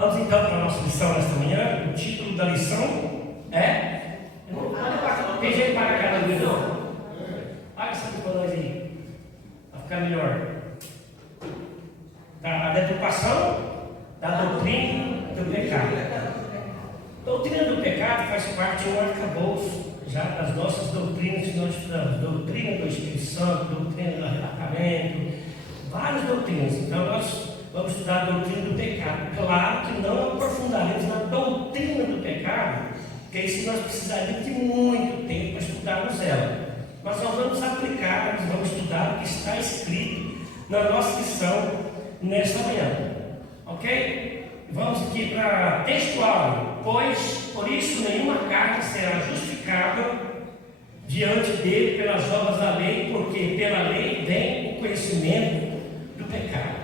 Vamos então para a nossa lição nesta manhã. O título da lição é... Tem gente para cada luz, não? Paga essa luz para nós aí, para ficar melhor. A deturpação da doutrina do pecado. A doutrina do pecado faz parte de um arcabouço já das nossas doutrinas que nós estudamos. Doutrina do Espírito Santo, doutrina do arrebatamento, várias doutrinas. Então nós vamos estudar a doutrina do pecado. Claro que não aprofundaremos na doutrina do pecado, porque isso nós precisaríamos de muito tempo para estudarmos ela. Mas nós vamos aplicar, nós vamos estudar o que está escrito na nossa lição nesta manhã. Ok? Vamos aqui para textual. Pois, por isso, nenhuma carne será justificada diante dele pelas obras da lei, porque pela lei vem o conhecimento do pecado.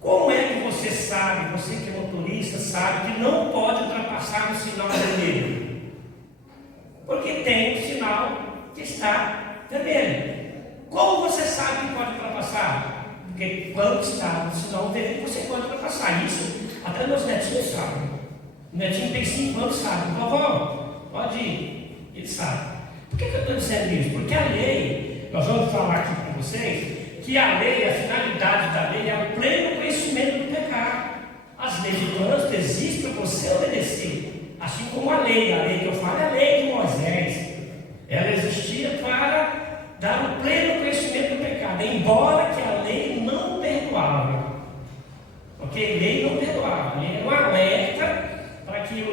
Como é que você sabe, você que é motorista, sabe que não pode ultrapassar no sinal vermelho? Porque tem um sinal que está vermelho. Como você sabe que pode ultrapassar? Porque quando está no sinal vermelho, você pode ultrapassar. Isso até meus netinhos sabem. O netinho tem 5 anos, sabe. Vovó, pode ir. Ele sabe. Por que eu estou dizendo isso? Porque a lei, nós vamos falar aqui com vocês, que a lei, a finalidade da lei é o pleno conhecimento do pecado. As leis do trânsito existem para você obedecer. Assim como a lei que eu falo é a lei de Moisés. Ela existia para dar o pleno conhecimento do pecado, embora que a lei não perdoava. Ok? Lei não perdoava. A lei era um alerta para que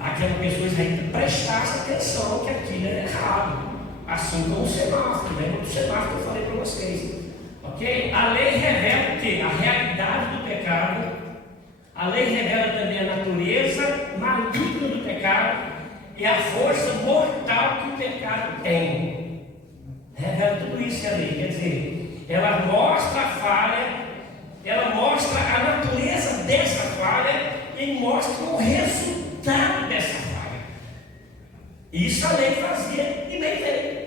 aquela pessoa prestasse atenção que aquilo era errado. Assim como o semáforo, lembra do semáforo que eu falei para vocês. Ok? A lei revela o quê? A realidade do pecado. A lei revela também a natureza maligna do pecado e a força mortal que o pecado tem. Revela tudo isso a lei. Quer dizer, ela mostra a falha, ela mostra a natureza dessa falha e mostra o resultado dessa falha. Isso a lei fazia e bem feito.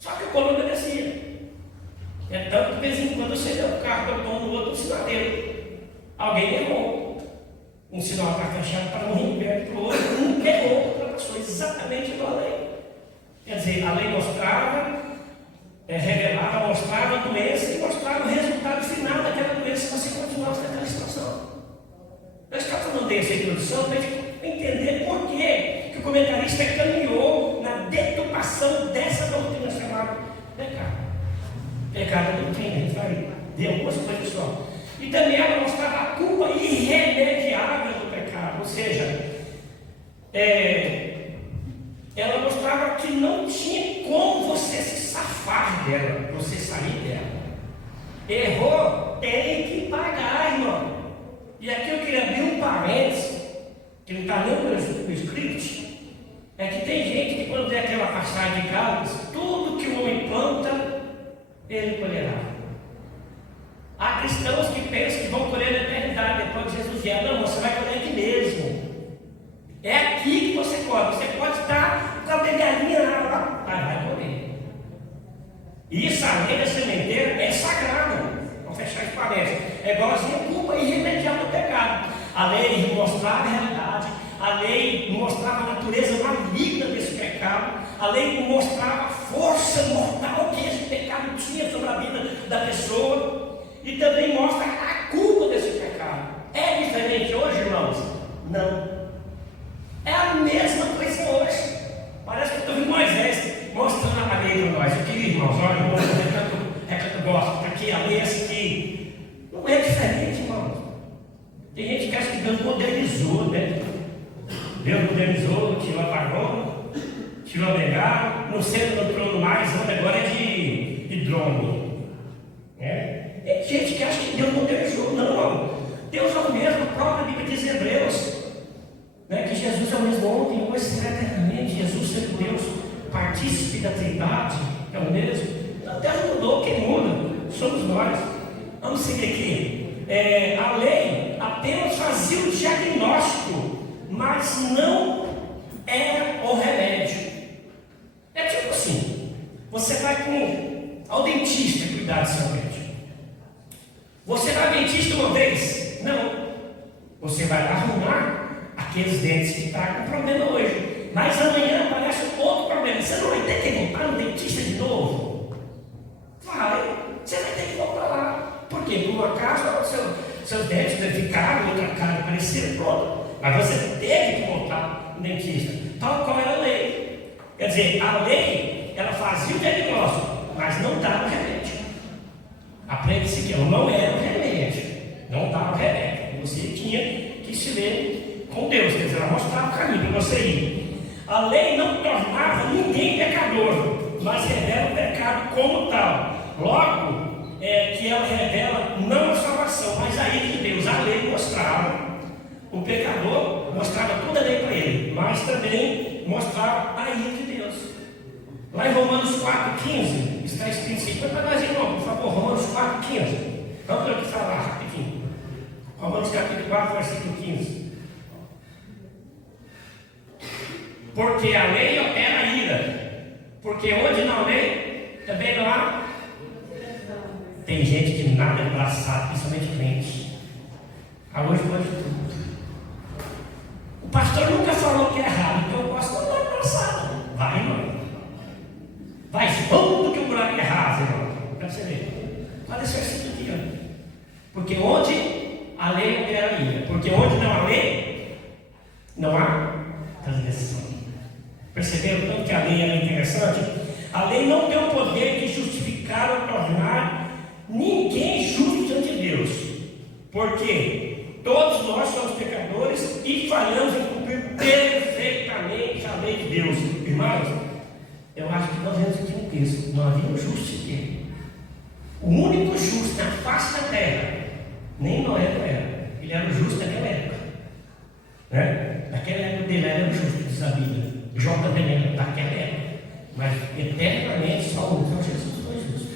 Só que o povo não obedecia. É tanto que de vez em quando você vê o carro que eu tomo no outro sinaleiro. Alguém errou. Um sinal está fechado para um rir perto do outro, um pegou, ultrapassou exatamente igual a lei. Quer dizer, a lei mostrava, revelava, mostrava a doença e mostrava o resultado final daquela doença se você continuasse naquela situação. Eu estou falando dessa introdução para a gente entender por que o comentarista caminhou na deturpação dessa doutrina chamada pecado. Pecado é doutrina, a gente vai ver algumas coisas só. E também ela mostrava a culpa irremediável do pecado, ou seja, ela mostrava que não tinha como você se safar dela, você sair dela. Errou, tem que pagar, irmão. E aqui eu queria abrir um parênteses, que não está nem no script, é que tem gente que quando vê aquela passagem de Gálatas, tudo que o homem planta, ele colherá. Há cristãos que pensam que vão colher na eternidade depois de Jesus vier. Não, você vai colher aqui mesmo. É aqui que você colhe. Você pode estar com a begalinha lá, mas vai colher. Isso, a lei da sementeira é sagrada. Vamos fechar esse parênteses. É igualzinho a culpa irremediável do pecado. A lei mostrava a realidade. A lei mostrava a natureza maligna desse pecado. A lei mostrava a força mortal que esse pecado tinha sobre a vida da pessoa. E também mostra a culpa desse pecado. É diferente hoje, irmãos? Não. É a mesma coisa hoje. Parece que eu estou vendo Moisés mostrando a lei para nós. Aqui, irmãos, olha, é que eu gosto. Aqui, a lei é essa aqui. Não é diferente, irmãos. Tem gente que acha que Deus modernizou, né? Deus modernizou, tirou a pagona, tirou a bengala, não senta no trono mais, agora é de drone. Tem gente que acha que Deus modernizou. Não. Deus é o mesmo, a própria Bíblia diz em Hebreus, né, que Jesus é o mesmo ontem, hoje será eternamente. Jesus sendo Deus, partícipe da Trindade, é o mesmo. Então Deus mudou, quem muda somos nós. Vamos seguir aqui. A lei apenas fazia o diagnóstico, mas não era o remédio. É tipo assim, você vai ao dentista cuidar do seu dente. Você vai ao dentista uma vez? Não. Você aqueles dentes que estão com problema hoje. Mas amanhã aparece outro problema. Você não vai ter que voltar no dentista de novo? Vai, você vai ter que voltar lá. Por quê? Por um acaso, seus dentes ficaram, outra cara apareceram, pronto. Mas você teve que voltar no dentista. Tal qual era a lei. Quer dizer, a lei, ela fazia o diagnóstico, mas não dava o remédio. Aprende-se que ela não era o remédio, não dava o remédio. Você tinha que se ver com Deus, quer dizer, ela mostrava o caminho para você ir. A lei não tornava ninguém pecador, mas revela o pecado como tal. Logo, que ela revela não a salvação, mas a ira de Deus. A lei mostrava o pecador, mostrava toda a lei para ele, mas também mostrava a ira de Deus. Lá em Romanos 4,15, está escrito assim, põe para nós, irmão, por favor, Romanos 4,15. Vamos ter que falar rapidinho. Romanos capítulo 4, versículo 15. Porque a lei opera a ira, porque onde não há lei, também não há. Tem gente que nada é abraçado, principalmente crente. Hoje pode tudo. O pastor nunca falou que é errado, então o pastor não é abraçado. Vai, irmão. Vai fundo que o buraco é raso, irmão. Para você ver. Olha esse versículo aqui, ó. Porque onde a lei opera a ira, porque onde não há lei, não há transgressão. Perceberam tanto que a lei era interessante? A lei não tem o poder de justificar ou tornar ninguém justo diante de Deus. Porque todos nós somos pecadores e falhamos em cumprir perfeitamente a lei de Deus. Irmãos, eu acho que nós vemos aqui um texto. Não havia um justo sequer. O único justo na face da terra, nem Noé não era. Ele era o justo naquela época. Né? Naquela época dele era o justo, diz a Bíblia. Jó também era daquela época. Mas eternamente só um, só Jesus foi justo.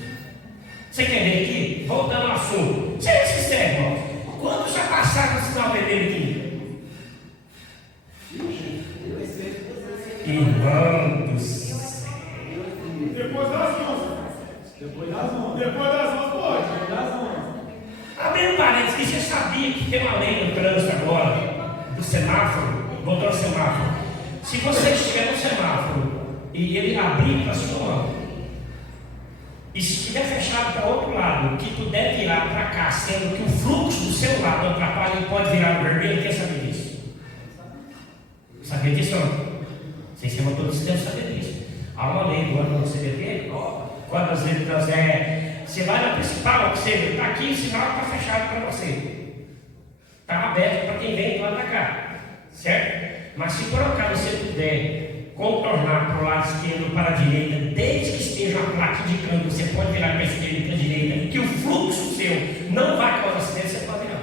Você quer ver aqui? Voltando ao assunto. Seja sincero, irmão. Quantos já passaram o sinal vermelho aqui? Irmão do céu. Depois das 11. Depois das 11. Depois das 11 pode. Depois das 11. Abrindo parênteses, que você sabia que tem uma lei no trânsito agora, do semáforo, voltando ao semáforo. Se você estiver no semáforo e ele abrir para a sua mão, e se estiver fechado para o outro lado, que puder virar para cá, sendo que o fluxo do seu lado não atrapalha, ele pode virar no vermelho, quer saber disso? Sabia disso não? Vocês que todos devem saber disso. Há uma lei do ano no CBT, quando às vezes você vai na principal, que você está aqui, o sinal está fechado para você. Está aberto para quem vem do lado da cá. Certo? Mas se por acaso você puder contornar para o lado esquerdo ou para a direita, desde que esteja uma placa indicando, você pode virar para a esquerda e para a direita, que o fluxo seu não vai causar acidente, você pode virar.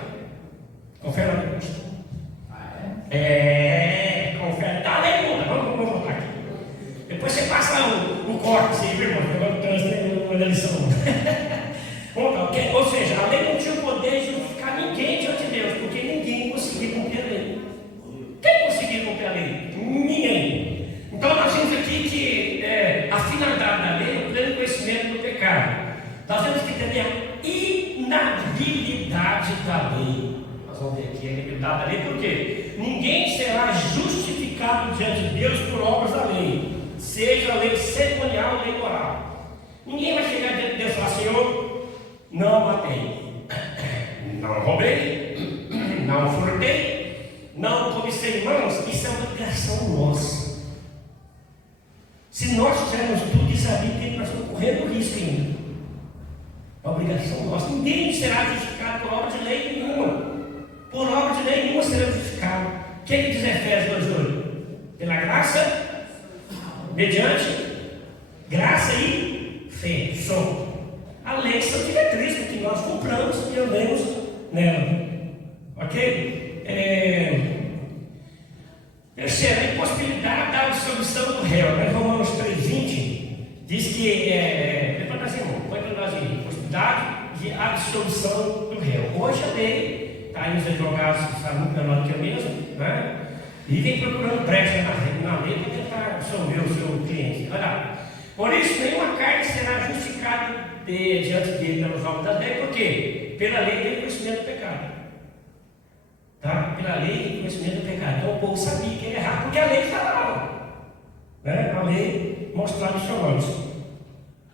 Confere na minha vista. Confere. Tá, pergunta. Vamos voltar aqui. Depois você passa o corte, você viu, irmão? Agora o trânsito não é lição. Ou seja, a lei não tinha o poder de justificar ninguém diante de Deus, porque ninguém conseguia cumprir a lei. Quem conseguia cumprir a lei? Ninguém. Então nós vimos aqui que a finalidade da lei é o pleno conhecimento do pecado. Nós temos que entender a inabilidade da lei. Nós vamos ver aqui a inabilidade da lei, por quê? Ninguém será justificado diante de Deus por obras da lei, seja a lei cerimonial ou lei moral. Ninguém vai chegar diante de Deus e falar: Senhor, não matei, não roubei, não furtei, não cobicei. Irmãos, isso é uma obrigação nossa. Se nós fizermos tudo isso ali, nós estamos correndo risco ainda. É uma obrigação nossa. Ninguém será justificado por obra de lei nenhuma. Por obra de lei nenhuma será justificado. O que diz Efésios 2:8? Pela graça, mediante graça e fé. Só. A lei são diretrizes que nós compramos e andamos nela. Ok? Terceiro, a impossibilidade da absolvição do réu. Romanos 3,20 diz que depois nós vimos, impossibilidade de absolvição do réu. Hoje a lei, está aí os advogados que sabem muito melhor do que eu mesmo, né? E vem procurando brecha na lei para tentar absolver o seu cliente. Olha lá. Por isso, nenhuma carne será justificada diante dele pelos obras da lei, por quê? Pela lei tem conhecimento do pecado. Tá? pela lei e conhecimento do pecado. Então o povo sabia que ele errava, porque a lei falava. Né? A lei mostrava os seus olhos.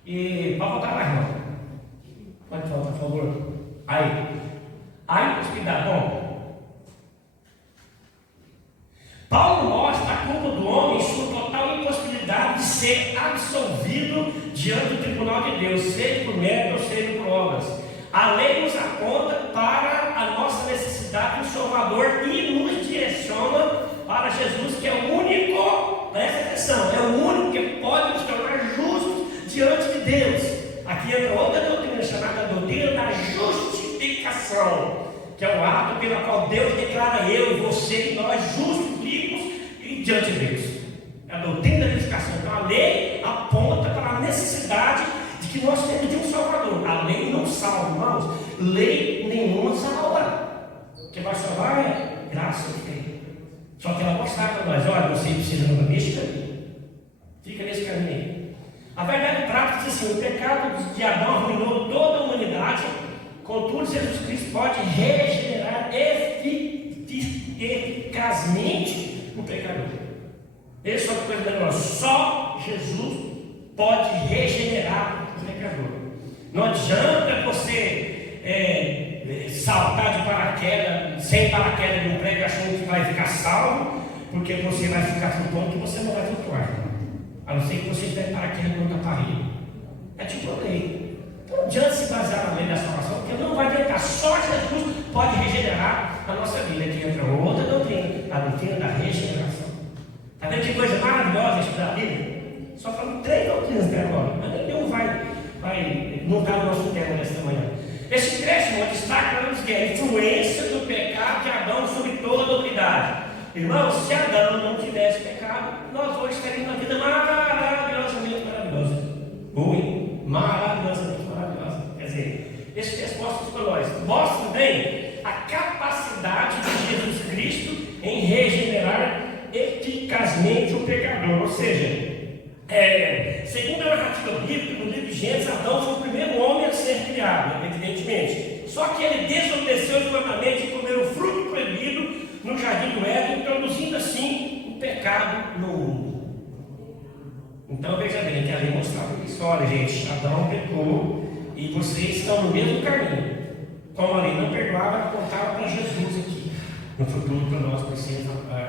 E pode voltar mais, irmão. Pode voltar, por favor. Aí, cuidado. Bom, Paulo mostra a culpa do homem em sua total impossibilidade de ser absolvido diante do tribunal de Deus, seja por mérito ou seja por obras. A lei nos aponta para a nossa necessidade de um Salvador e nos direciona para Jesus, que é o único, presta atenção, é o único que pode nos tornar justos diante de Deus. Aqui entra outra doutrina chamada doutrina da justificação, que é o ato pelo qual Deus declara eu, você e nós justos, limpos e diante de Deus. É a doutrina da justificação. Então a lei aponta para a necessidade de que nós temos de um Salvador. A lei não salva, irmãos. Lei nenhuma salva. O que vai salvar é graça e fé. Só que ela mostrar para nós, olha, você precisa andar neste caminho. Fica nesse caminho aí. A verdade prática diz assim: o pecado de Adão arruinou toda a humanidade. Contudo, Jesus Cristo pode regenerar eficazmente o pecador. Essa é uma coisa melhor. Só Jesus pode regenerar o pecador. Não adianta você saltar de paraquedas, sem paraquedas de um prédio, achando que vai ficar salvo, porque você vai ficar flutuando, que você não vai flutuar. A não ser que você tenha paraquedas no aparelho. É tipo a lei. Então não adianta se basear na lei da salvação, porque não vai adiantar. Só Jesus pode regenerar a nossa vida. Aqui entra outra doutrina, a doutrina da regeneração. Está vendo que coisa maravilhosa estudar a Bíblia? Só falando 3 doutrinas até agora, mas nenhum vai não está no nosso tema desta manhã. Esse trecho destaca que é a influência do pecado de Adão sobre toda a humanidade. Irmãos, se Adão não tivesse pecado, nós hoje estaríamos uma vida maravilhosamente maravilhosa. Ruim, maravilhosamente maravilhosa. Quer dizer, esse texto mostra para nós. Mostra também a capacidade de Jesus Cristo em regenerar eficazmente o pecador. Ou seja, segundo a narrativa bíblica, no livro de Gênesis, Adão foi o primeiro homem a ser criado, evidentemente. Só que ele desobedeceu os mandamentos de comer o fruto proibido no jardim do Éden, introduzindo assim o pecado no mundo. Então veja bem que a lei mostrava isso. Olha, gente, Adão pecou e vocês estão no mesmo caminho. Como a lei não perdoava, apontava para Jesus aqui no futuro para nós,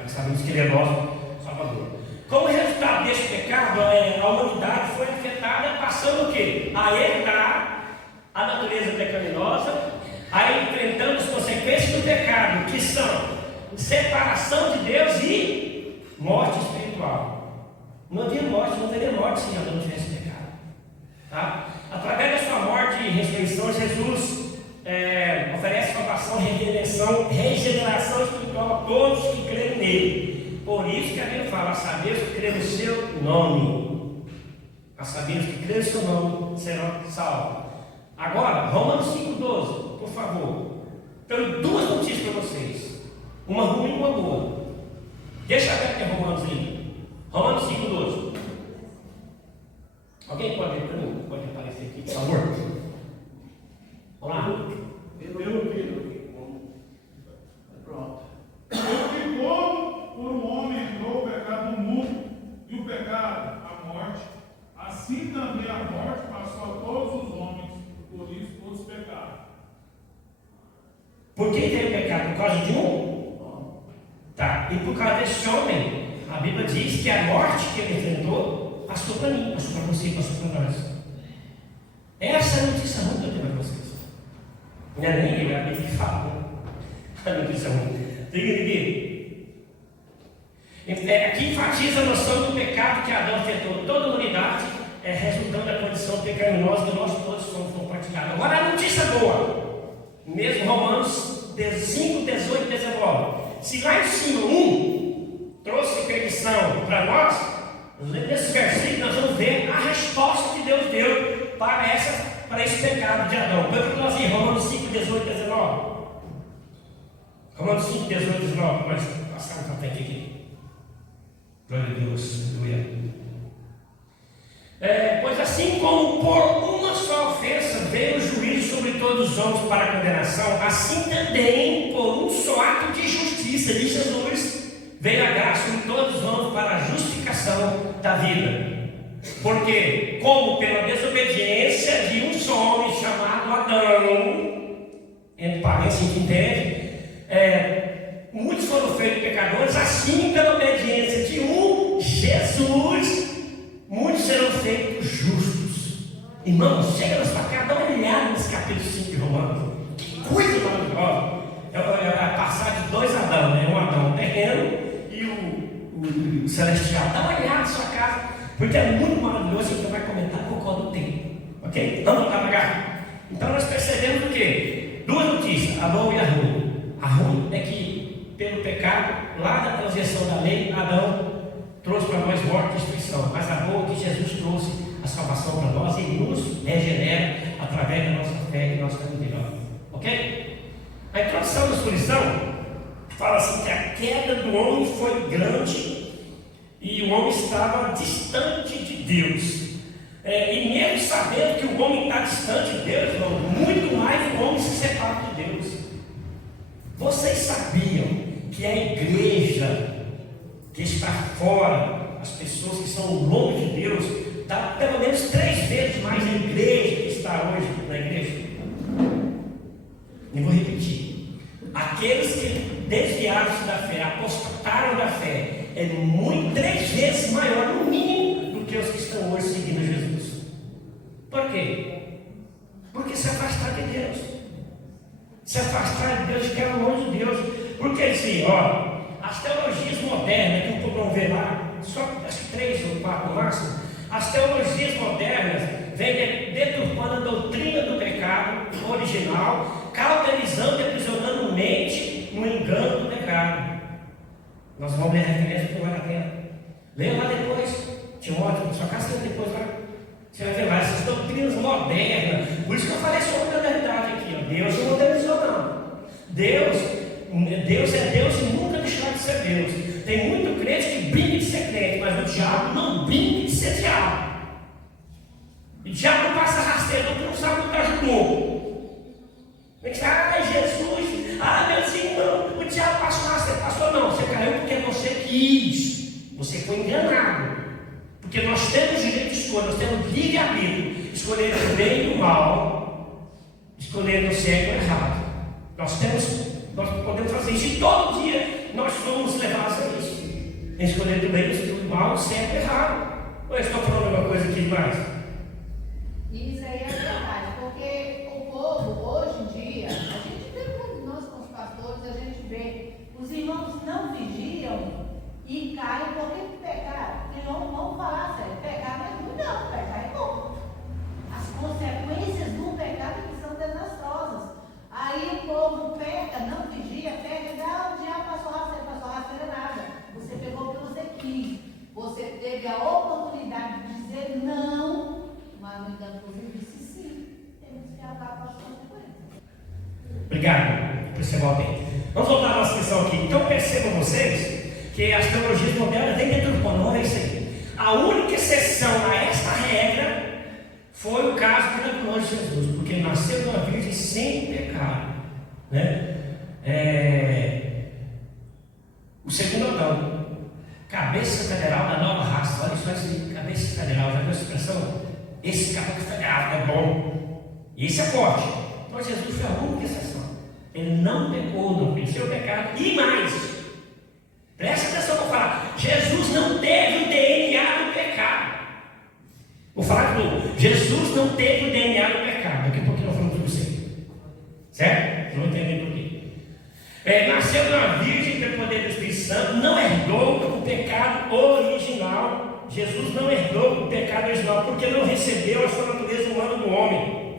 sabemos que ele é nosso Salvador. Como resultado desse pecado, a humanidade foi afetada, passando o quê? A herdar a natureza pecaminosa, a enfrentando as consequências do pecado, que são separação de Deus e morte espiritual. Não havia morte, não teria morte se Adão não tivesse pecado. Tá? Através da sua morte e ressurreição, Jesus oferece salvação, redenção, regeneração espiritual a todos que creem nele. Por isso que a Bíblia fala: a saber que crê no seu nome. A saber que crê no seu nome serão salvos. Agora, Romanos 5,12, por favor. Tenho 2 notícias para vocês. Uma ruim e uma boa. Deixa eu ver aqui Romanos aí. Romanos 5,12. Alguém pode ver para mim? Pode aparecer aqui, por favor. Vamos lá. Pronto. Porque como por um homem entrou o pecado no mundo, e o pecado, a morte, assim também a morte passou a todos os homens, por isso todos pecaram. Por que teve pecado? Por causa de um? Tá. E por causa desse homem, a Bíblia diz que a morte que ele enfrentou passou para mim, passou para você, passou para nós. Essa é a notícia ruim que eu tenho para vocês. Não é nem a Bíblia que fala, né? A notícia ruim. Diga. Aqui enfatiza a noção do pecado que Adão afetou toda a humanidade, resultando da condição pecaminosa que nós todos somos compartilhados. Agora a notícia boa, mesmo Romanos 5, 18 e 19. Se lá em cima 1 trouxe perdição para nós, nesse versículo nós vamos ver a resposta que Deus deu para esse pecado de Adão. Vamos para nós em Romanos 5, 18 e 19. Romanos 5, 18 e 19. Pode passar para frente aqui. Glória a Deus, aleluia. Pois assim como por uma só ofensa veio o juízo sobre todos os homens para a condenação, assim também por um só ato de justiça de Jesus veio a graça em todos os homens para a justificação da vida. Porque, como pela desobediência de um só homem chamado Adão, entre parênteses, a gente entende, muitos foram feitos pecadores, assim pela obediência de um Jesus, muitos serão feitos justos. Irmãos, chega na sua casa, dá uma olhada nesse capítulo 5 de Romanos. Que coisa maravilhosa! É passar de dois Adão, né? Um Adão terreno e o celestial. Dá uma olhada na sua casa, porque é muito maravilhoso. A gente vai comentar por qual do tempo, ok? Vamos lá, devagar. Então nós percebemos o quê? Duas notícias, a boa e a ruim. A ruim é que, pelo pecado, lá da transgressão da lei, Adão trouxe para nós morte e destruição. Mas a boa é que Jesus trouxe a salvação para nós e nos regenera através da nossa fé que nós estamos vivendo. Ok? A introdução da exposição fala assim que a queda do homem foi grande e o homem estava distante de Deus. E mesmo sabendo que o homem está distante de Deus, irmão, muito mais o homem se separa de Deus. Vocês sabiam que a igreja que está fora, as pessoas que são longe de Deus, está pelo menos 3 vezes mais a igreja que está hoje na igreja? E vou repetir. Aqueles que desviaram-se da fé, apostataram da fé, 3 vezes maior, no mínimo, do que os que estão hoje seguindo Jesus. Por quê? Porque se afastar de Deus. Se afastar de Deus, ficar longe de Deus. Porque assim, as teologias modernas, que o povo ver lá, só acho que 3 ou 4 no máximo, as teologias modernas vêm deturpando a doutrina do pecado original, cauterizando e aprisionando mente no engano do pecado. Nós vamos ler a referência que vale a pena. Leia lá depois, Timóteo, na sua casa tem depois lá. Você vai ver lá essas doutrinas modernas. Por isso que eu falei sobre a modernidade aqui. Deus não modernizou, não. Deus é Deus e nunca deixará de ser Deus. Tem muito crente que brinca de ser crente, mas o diabo não brinca de ser diabo. O diabo não passa rasteiro, porque não sabe o que ajudou. Jesus, meu Senhor, o diabo passou rasteiro. Passou não, você caiu porque você quis. Você foi enganado. Porque nós temos direito de escolha, nós temos livre-arbítrio, escolher o bem e o mal, escolher o certo e o errado. Nós podemos fazer isso e todo dia nós somos levados a isso. Em escolher o bem e o mal, o certo e o errado. Ou eu estou falando alguma coisa aqui demais? Isso aí é verdade, porque o povo, hoje em dia, a gente vê muito, nós com os pastores, a gente vê, os irmãos não vigiam e caem porque pecaram. Vamos falar sério, pecar não é ruim, não, pecar é bom. As consequências do pecado é que são desastrosas. Aí o povo peca, não vigia, pega e dá, o diabo passou rasteira nada. Você pegou o que você quis. Você teve a oportunidade de dizer não, mas no entanto você disse sim. Temos que acabar com as consequências. Obrigado, por você voltar aí. Vamos voltar à nossa questão aqui. Então percebam vocês que as teologias modernas vêm deturpando, olha isso aí. A única exceção a esta regra foi o caso miraculoso de Jesus, porque ele nasceu de uma virgem sem pecado, né? O segundo Adão, cabeça federal da nova raça. Olha só isso aí, cabeça federal, já viu essa expressão? Esse cabeça federal é bom, e isso é forte. Então Jesus foi a única exceção. Ele não pecou, não venceu o pecado, e mais, presta atenção para falar, Jesus não teve o DNA do pecado. Vou falar de novo, Jesus não teve o DNA do pecado. Daqui a pouquinho nós falamos sobre você, certo? Vocês vão entender por quê. Nasceu de uma virgem pelo poder do Espírito Santo, não herdou o pecado original. Jesus não herdou o pecado original, porque não recebeu a sua natureza humana do homem,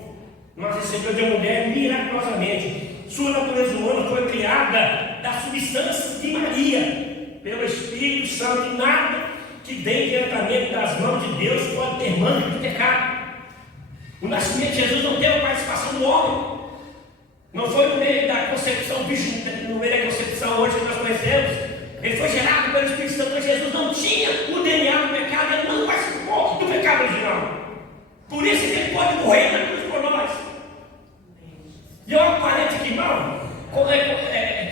mas recebeu de uma mulher miraculosamente. Sua natureza humana foi criada da substância de Maria, pelo Espírito Santo, e nada que vem diretamente das mãos de Deus pode ter mancha de pecado. O nascimento de Jesus não teve a participação do homem. Não foi no meio da concepção, no meio da concepção hoje que nós conhecemos. Ele foi gerado pelo Espírito Santo, mas Jesus não tinha o DNA do pecado, ele não participou do pecado original. Por isso que ele pode morrer na cruz por nós. E olha o parente aqui, irmão,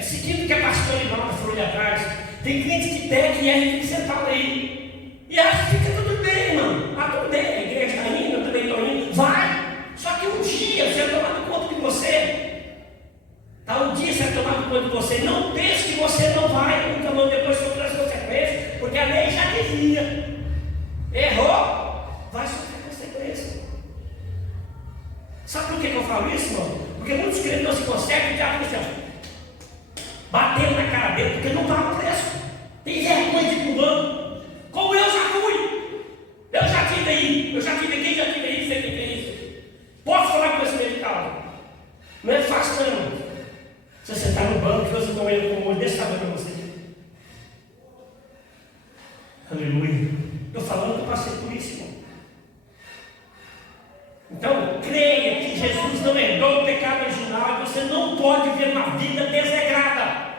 seguindo o que a pastora Ivalda falou ali atrás. Tem crentes que pecam e a gente fica sentado aí. E acha que fica tudo bem, irmão. Ah, tudo bem, a igreja está indo, eu também estou indo. Vai! Só que um dia você é tomado conta de você. Tá, um dia você é tomado conta de você. Não pense que você não vai, nunca não depois sofrer as consequências, porque a lei já dizia. Errou, vai sofrer consequências. Sabe por que eu falo isso, irmão? Porque muitos crentes não se conseguem ficar batendo na cara dele, porque não paga o preço. Tem vergonha de ir para o banco. Como eu já fui. Eu já tive aí. Eu já tive aqui, já tive aí, sei que é isso. Posso falar com esse meio de causa. Não é fácil não. Se você está no banco, você com ele com o olho desse tamanho para você. Aleluia. Estou falando que eu passei por isso, irmão. Então, creia que Jesus não herdou o pecado original e você não pode viver uma vida desregrada.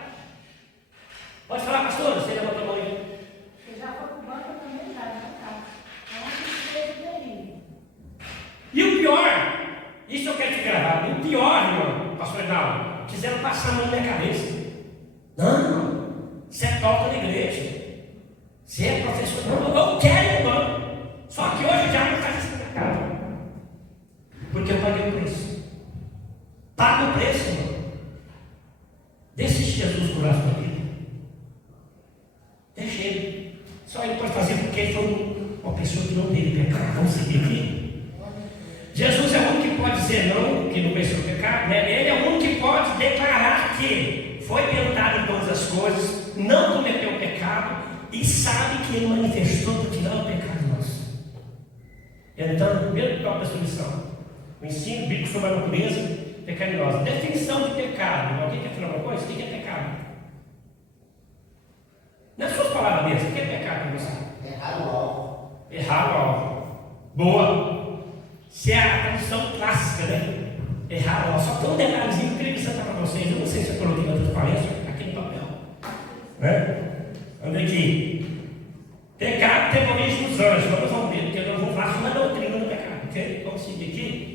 Pode falar, pastor? Você levantou a mão aí. Você já foi para o banco, eu também já, tá? E o pior, isso eu quero te gravar. E o pior, irmão, pastor Edaldo, quiseram passar a mão na minha cabeça. Não, você é toca na igreja. Você é professor. Não, eu quero, irmão. Só que hoje já não está isso na minha cara. Porque eu paguei o preço. Paga o preço, irmão. Deixa Jesus curar a sua vida. Deixa ele. Só ele pode fazer porque ele foi uma pessoa que não teve pecado. Vamos seguir aqui. Jesus é o único que pode dizer não, que não venceu o pecado, né? Ele é o único que pode declarar que foi tentado em todas as coisas, não cometeu o pecado e sabe que ele manifestou para tirar o pecado nosso. Então, primeiro toque da sua missão. O ensino bíblico sobre a natureza pecaminosa. Definição de pecado. Alguém quer falar uma coisa? O que é pecado? Nas suas palavras mesmo, o que é pecado para você? Errar o alvo. Errar o alvo. Boa. Se é a tradução clássica, né? Errar o alvo. Só tem um detalhezinho que eu queria acrescentar para vocês. Eu não sei se eu coloquei na transparência, está aqui no papel. Né? Olha aqui. Pecado tem origem dos anjos. Vamos ver, porque nós vamos falar sobre a doutrina do pecado. Ok? Vamos seguir aqui.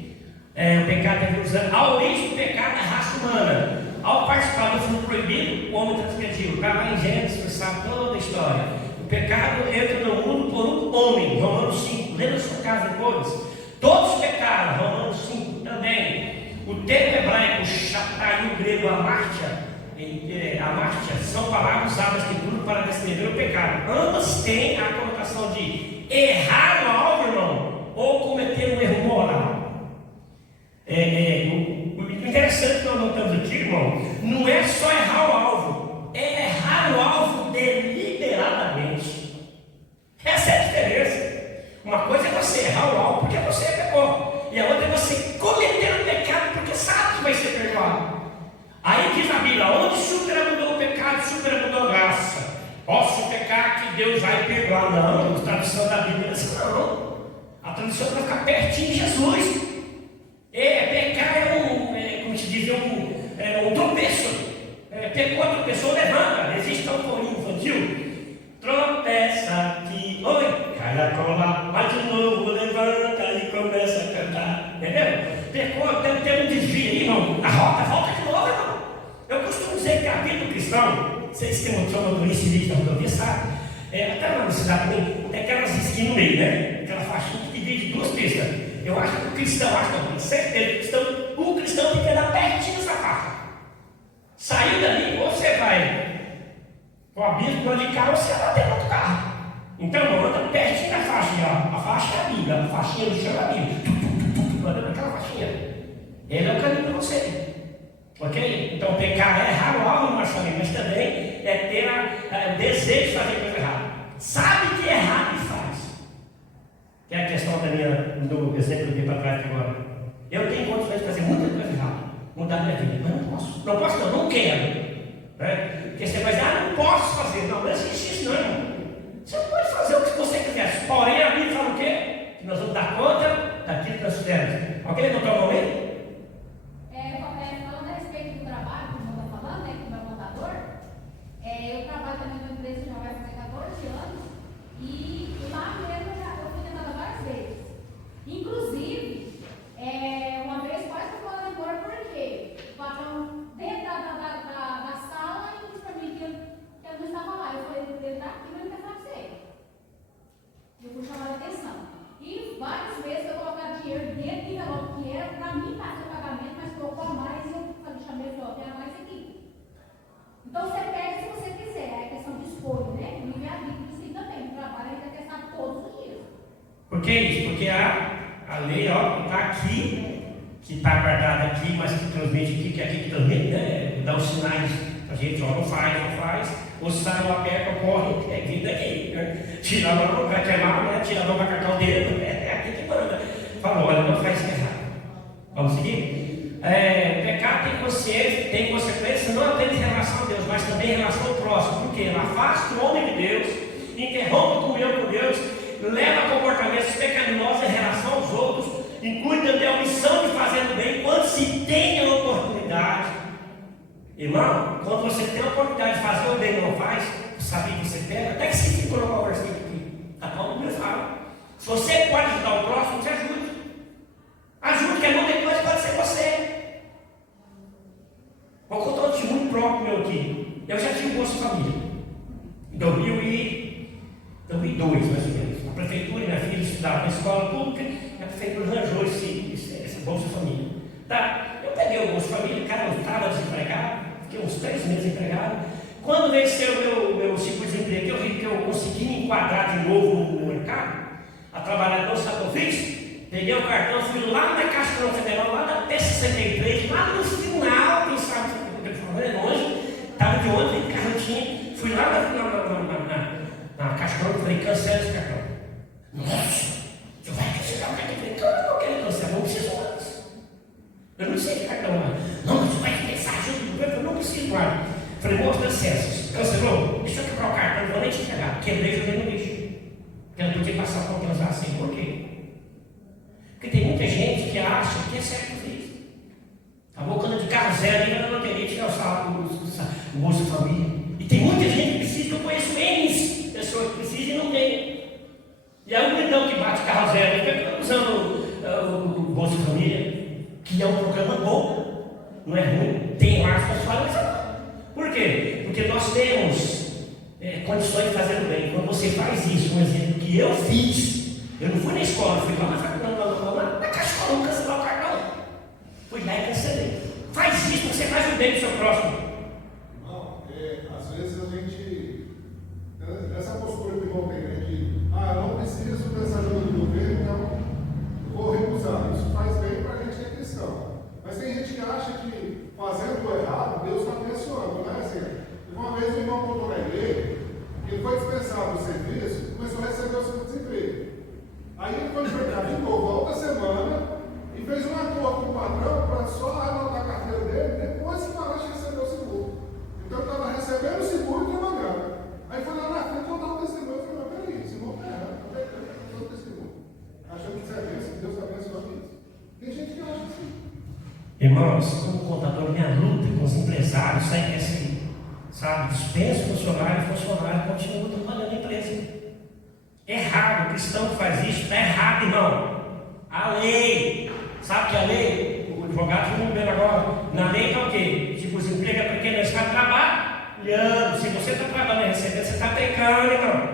O pecado tem origem dos anjos. A origem do pecado é a raça humana. Ao participar do fruto proibido, o homem transgrediu. Está lá em Gênesis, você sabe toda a história. O pecado entra no mundo por um homem. Romanos 5. Lê na sua casa depois. Todos pecaram. Romanos 5 também. O termo hebraico, shatai, e o grego, amartia, são palavras usadas aqui tudo para descrever o pecado. Ambas têm a conotação de errar no alvo, irmão, ou cometer um erro moral. O interessante que nós notamos aqui, irmão, não é só errar o alvo, é errar o alvo deliberadamente. Essa é a diferença. Uma coisa é você errar o alvo porque você pecou, e a outra é você cometer o pecado porque sabe que vai ser perdoado. Aí diz a Bíblia, onde superabundou o pecado, superabundou a graça. Posso pecar que Deus vai perdoar? Não, a tradução da Bíblia diz não. A tradução vai ficar pertinho de Jesus. Pecar como se diz, um tropeço. Pecou, tropeçou, levanta. Existe um corinho infantil. Tropeça aqui, oi, cai na cola, mas de novo levanta e começa a cantar. Entendeu? Pecou, tem um desvio aí, irmão. A rota, volta de novo, irmão. Eu costumo dizer que a vida do cristão, vocês que não são motoristas de rodovia, sabe? Até na cidade também, tem aquelas esquinas no meio, né? Aquela faixinha que divide duas pistas. Eu acho que o cristão, com certeza, o cristão tem que andar pertinho dessa faixa. Saiu dali, ou você vai com a Bíblia de carro, ou você vai dentro do carro. Então, anda pertinho da faixa, ó. A faixa é a Bíblia, a faixinha do chão é a Bíblia. Anda naquela faixinha. Ele é o caminho para você. Ok? Então, pecar é errar o alvo, mas também é ter desejo de fazer coisa errada. Sabe que é errado e faz. Que é a questão do exemplo que eu dei para trás agora. Eu tenho condições de fazer muita coisa errada, mudar minha vida, mas não posso. Não posso, não quero. Né? Porque você vai dizer, não posso fazer. Não existe isso, não, irmão. Você pode fazer o que você quiser. Porém, a Bíblia fala o quê? Que nós vamos dar conta daquilo que nós fizemos. Alguém botou a mão aí? Falando a respeito do trabalho, como eu estou falando, né, como é contador, eu trabalho também numa empresa que já vai fazer 14 anos, e lá mesmo eu fui tentada várias vezes. Inclusive, uma vez quase que eu fui embora, porque o patrão dentro da sala e disse para mim que Por que isso? Porque a lei, ó, está aqui, que está guardada aqui, mas que transmite aqui, que é aqui que transmite, né? Dá os sinais a gente, ó, não faz, ou sai, ou aperta, ou corre, é vida aqui, né? Tira a mão, vai queimar, né? Tira a mão, vai cartar o dedo, é aqui que manda. Falou, olha, não faz isso errado. Vamos seguir? Pecado tem consciência, tem consequência, não apenas em relação a Deus, mas também em relação ao próximo, porque ela afasta o homem de Deus, interrompe a comunhão com Deus, leva a comportamentos pecaminosos em relação aos outros, inclui também a omissão de fazer o bem quando se tem a oportunidade. Irmão, quando você tem a oportunidade de fazer o bem e não faz, sabe que você pega, até que se fica colocar o versículo aqui. Tá bom? Deus fala. Se você pode ajudar o próximo, você ajude. Ajude, que a mão depois pode ser você. Vou contar um testemunho próprio meu aqui. Eu já tive Bolsa Família. Em 2002, mais ou menos. A prefeitura e minha filha estudavam na escola pública, e a prefeitura arranjou essa Bolsa Família. Tá? Eu peguei o Bolsa Família, cara, eu estava desempregado. Fiquei uns 3 meses empregado. Quando venceu o meu ciclo de desemprego, eu vi que eu consegui me enquadrar de novo no mercado, a trabalhar no São Ofício, peguei o cartão, fui lá na Caixa Econômica Federal, lá da T63, lá no final, quem sabe, longe, estava de ônibus, carrotinha, fui lá na Caixa Econômica, falei, cancela esse cartão. Nossa, você vai cancelar o cartão? Eu falei, não quero cancelar, não preciso mais. Eu não sei que cartão é. Não, mas você vai pensar ajuda do governo, eu não preciso mais. Falei, moço, dá licença, cancelou? Deixa eu quebrar o cartão, não vou nem te entregar. Quebrei e joguei no lixo. Porque eu não podia passar por transar assim. Por quê? Porque tem muita gente que acha que é certo isso. Acabou quando de carro zero, ainda não teria tirar o salário do Bolsa Família. E tem muita gente que precisa, que eu conheço N pessoas que precisam e não tem. E aí o então que bate carro zero, fica usando o Bolsa Família, que é um programa bom, não é ruim, tem lá as pessoas. Por quê? Porque nós temos condições de fazer o bem. Quando você faz isso, um exemplo que eu fiz, eu não fui na escola, fui lá na Caixa Econômica, cancelar o cartão. Fui lá e cancelei. Faz isso, você faz o bem do seu próximo. Não, às vezes a gente, essa postura que o irmão tem, né, de não preciso dessa ajuda do governo, então vou recusar. Isso faz bem para a gente que é cristão. Mas tem gente que acha que fazendo o errado, Deus está abençoando, né? Assim, uma vez o irmão contou na igreja, ele foi dispensado do serviço e começou a receber o seu desemprego. Aí ele foi empregar de novo a outra semana e fez um acordo com o patrão para só anotar a carteira dele depois que parar de receber o seguro. Então ele estava recebendo o seguro e trabalhando. Aí foi lá na frente contar o testemunho e falou: peraí, esse irmão está errado, está pegando o testemunho. Achando que isso é bênção, que Deus está abençoando isso. Tem gente que acha assim. Irmãos, como contador, minha luta com os empresários sai assim, sabe? Dispensa o funcionário continua trabalhando na empresa. Errado, o cristão que faz isso está errado, irmão. A lei, sabe que a lei, o advogado foi me vendo agora, na lei está o quê? Tipo, os empregos é pequeno, você está trabalhando. Se você está trabalhando e recebendo, você está pecando, irmão.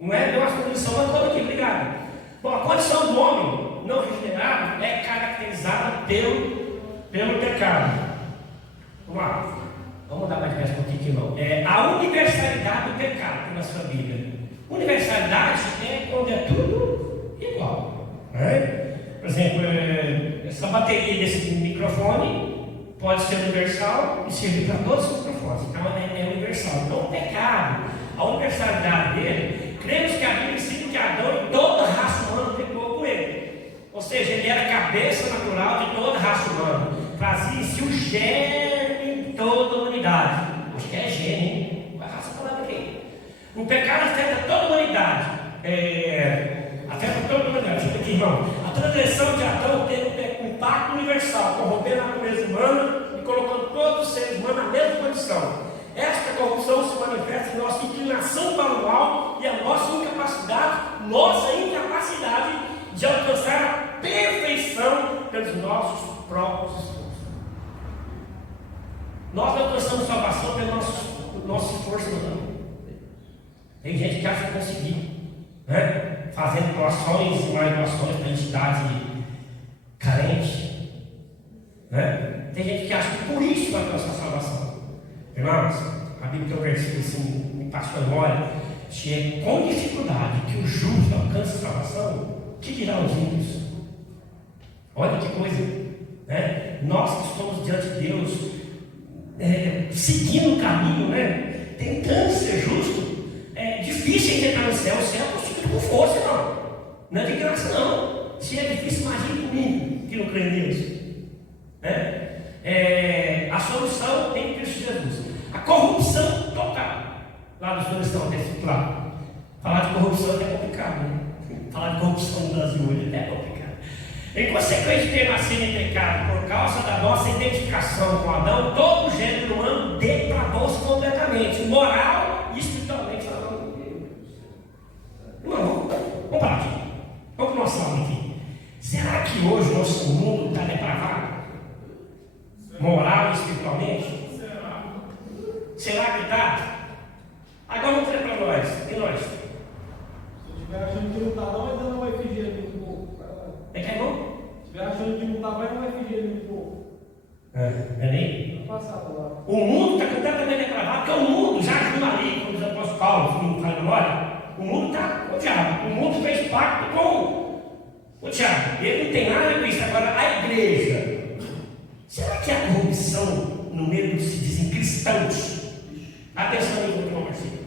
Não é deu uma condição, mas vamos aqui, obrigado. Bom, a condição do homem não regenerado é caracterizada pelo pecado. Vamos lá. Vamos dar mais peça um pouquinho aqui, irmão. A universalidade do pecado na sua Bíblia. Universalidade é quando é tudo igual. Né? Por exemplo, essa bateria desse microfone pode ser universal e servir para todos os microfones. Então é universal. Então o pecado, a universalidade dele, cremos que a Bíblia ensina que Adão e toda a raça humana pecou com ele. Ou seja, ele era a cabeça natural de toda a raça humana. Trazia em si o germe de toda a humanidade. Acho que é germe, hein? Vai raça a palavra aqui. O pecado afeta toda a humanidade. Afeta toda a humanidade. Deixa eu ver aqui, irmão. A transgressão de Adão teve um impacto universal, corrompendo a natureza humana e colocando todos os seres humanos na mesma condição. Esta corrupção se manifesta em nossa inclinação para o mal e a nossa incapacidade de alcançar a perfeição pelos nossos próprios esforços. Nós não alcançamos salvação pelo nosso esforço, não. Tem gente que acha que conseguir, né? Fazendo doações e mais doações para entidade carente, né? Tem gente que acha que por isso vai alcançar a salvação. Irmãos, a Bíblia tem um versículo assim, me passou a memória, se é com dificuldade que o justo alcança salvação, que dirá os ímpios? Olha que coisa, né? Nós que estamos diante de Deus, seguindo o caminho, né? Tentando ser justo, é difícil entrar no céu. O céu é constituído com força, não é de graça, não. Se é difícil, imagine comigo que não crê em Deus, né? A solução tem Cristo Jesus. A corrupção total. Lá nos dois estão claro. Falar de corrupção é complicado, né? Falar de corrupção no Brasil hoje é complicado. Em consequência de ter nascido em pecado, por causa da nossa identificação com Adão, todo o gênero humano depravou-se completamente, moral e espiritualmente falando. Não, vamos parar aqui. Vamos para o nosso lado aqui. Será que hoje o nosso mundo está depravado? Moral e espiritualmente? Será que está? Agora vamos ver para nós. E nós? Se estiver achando que não está, não, ainda não vai fingir ali um pouco. É que é bom? Se estiver achando que não está, vai, não vai fingir ali um pouco. Peraí. Vai passar para lá. O mundo está completamente depravado, porque o mundo já agiu ali, como diz o apóstolo Paulo, se não faz memória. O mundo está com o diabo. O mundo fez pacto com o diabo. Ele não tem nada a ver com isso. Agora, a igreja. Será que há corrupção no meio dos que se dizem cristãos? Atenção, meu Marcinho.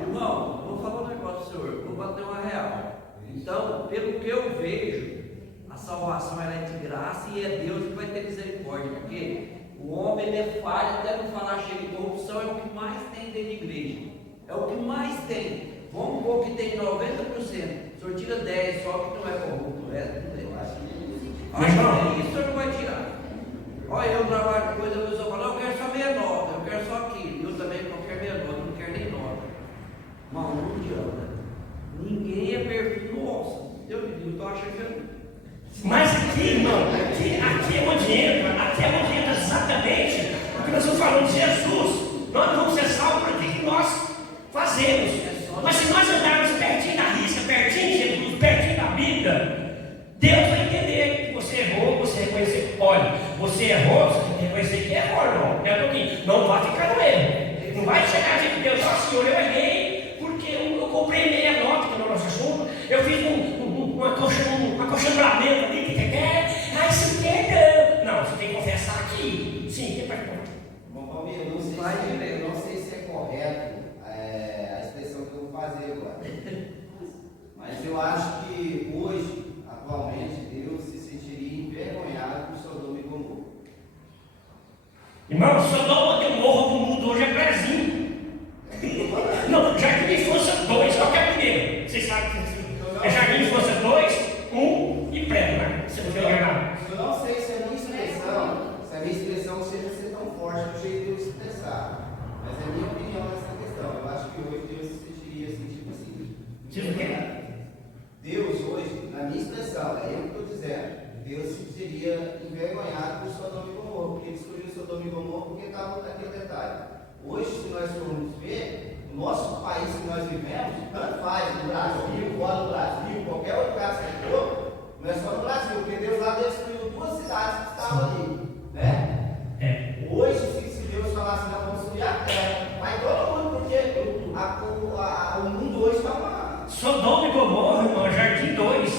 Irmão, vou falar um negócio, senhor. Vou bater uma real. Então, pelo que eu vejo, a salvação ela é de graça e é Deus que vai ter misericórdia. Porque o homem ele é falho, até não falar cheio de corrupção, é o que mais tem dentro da igreja. É o que mais tem. Vamos pôr que tem 90%. O senhor tira 10, só que não é corrupto. O resto não tem. Acho que nem isso o senhor não vai tirar. Olha, eu trabalho com coisa, a pessoa fala, eu quero só meia nota, eu quero só aquilo. Eu também não quero meia nota, eu não quero nem nota. Mas não adianta. Ninguém é perfeito. Nossa, eu estou achando que eu... Mas aqui, irmão, aqui é onde entra exatamente o que nós estamos falando de Jesus. Nós não vamos ser salvos por aquilo que nós fazemos. Mas se nós andarmos pertinho da risca, pertinho de Jesus, pertinho da Bíblia, Deus vai entender que você errou, você reconhecer. Olha, você errou, você tem que reconhecer que errou, irmão. É um pouquinho. Não vai ficar no erro. Não vai chegar diante de Deus, ó Senhor, eu errei, porque eu comprei meia nota que no nosso assunto, eu fiz um acolchambramento ali, que quer. Ai, você quer? Não, você tem que confessar aqui. Sim, tem para conta. Bom, Palmeiras, eu não sei se é correto a expressão que eu vou fazer agora. Mas eu acho que hoje, atualmente, Deus se sentiria envergonhado por Sodoma e Gomorra. Irmão, Sodoma e Gomorra do mundo hoje é Brasil. Não, Jardim de Infância 2, qual que é o primeiro? Vocês sabem que é Jardim de Infância 2, 1 e prédio, né? Se você olhar. Eu não sei se a minha expressão seja ser tão forte do jeito de eu expressar. Mas é a minha opinião nessa questão. Eu acho que hoje Deus se sentiria assim, tipo assim. Tipo o quê? Deus hoje, na minha expressão, é eu que estou dizendo, Deus se sentiria envergonhado por Sodoma e Gomorra, porque ele escolheu Sodoma e Gomorra porque estava naquele detalhe. Hoje, se nós formos ver, o nosso país que nós vivemos, tanto faz, no Brasil, fora do Brasil, qualquer outro lugar que você for, não é só no Brasil, porque Deus lá destruiu 2 cidades que estavam ali, né? Hoje, se Deus falasse, não, vamos destruir a terra, vai todo mundo, porque o mundo hoje está uma... Sodoma e Gomorra, irmão, Jardim 2.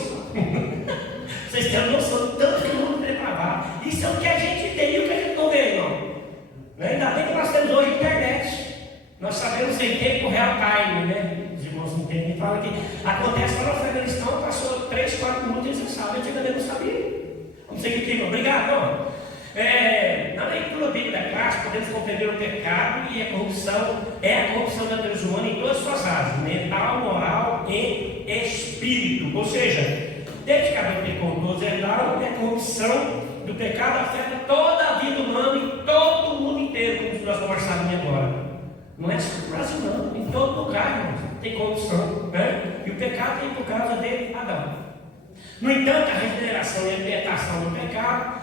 Vocês têm noção do tanto que o mundo é depravado. Isso é o que a gente tem e o que a gente não vê, irmão. Ainda bem que nós temos hoje internet. Nós sabemos em tempo real time, né? Os irmãos entendem e falam que acontece lá no Afeganistão, passou 3, 4 minutos e eles sabem, antigamente não sabia. Não sei o que, obrigado, não. Na leitura bíblica da classe, podemos compreender o pecado e a corrupção da natureza humana em todas as suas áreas, mental, moral e espírito. Ou seja, desde que Adão pecou, todos herdaram, a corrupção do pecado afeta toda a vida humana e todo o mundo inteiro, como nós conversávamos agora. Não é só no Brasil, não, em todo lugar, irmão, tem corrupção, né? E o pecado tem por causa dele, Adão. No entanto, a regeneração e a libertação do pecado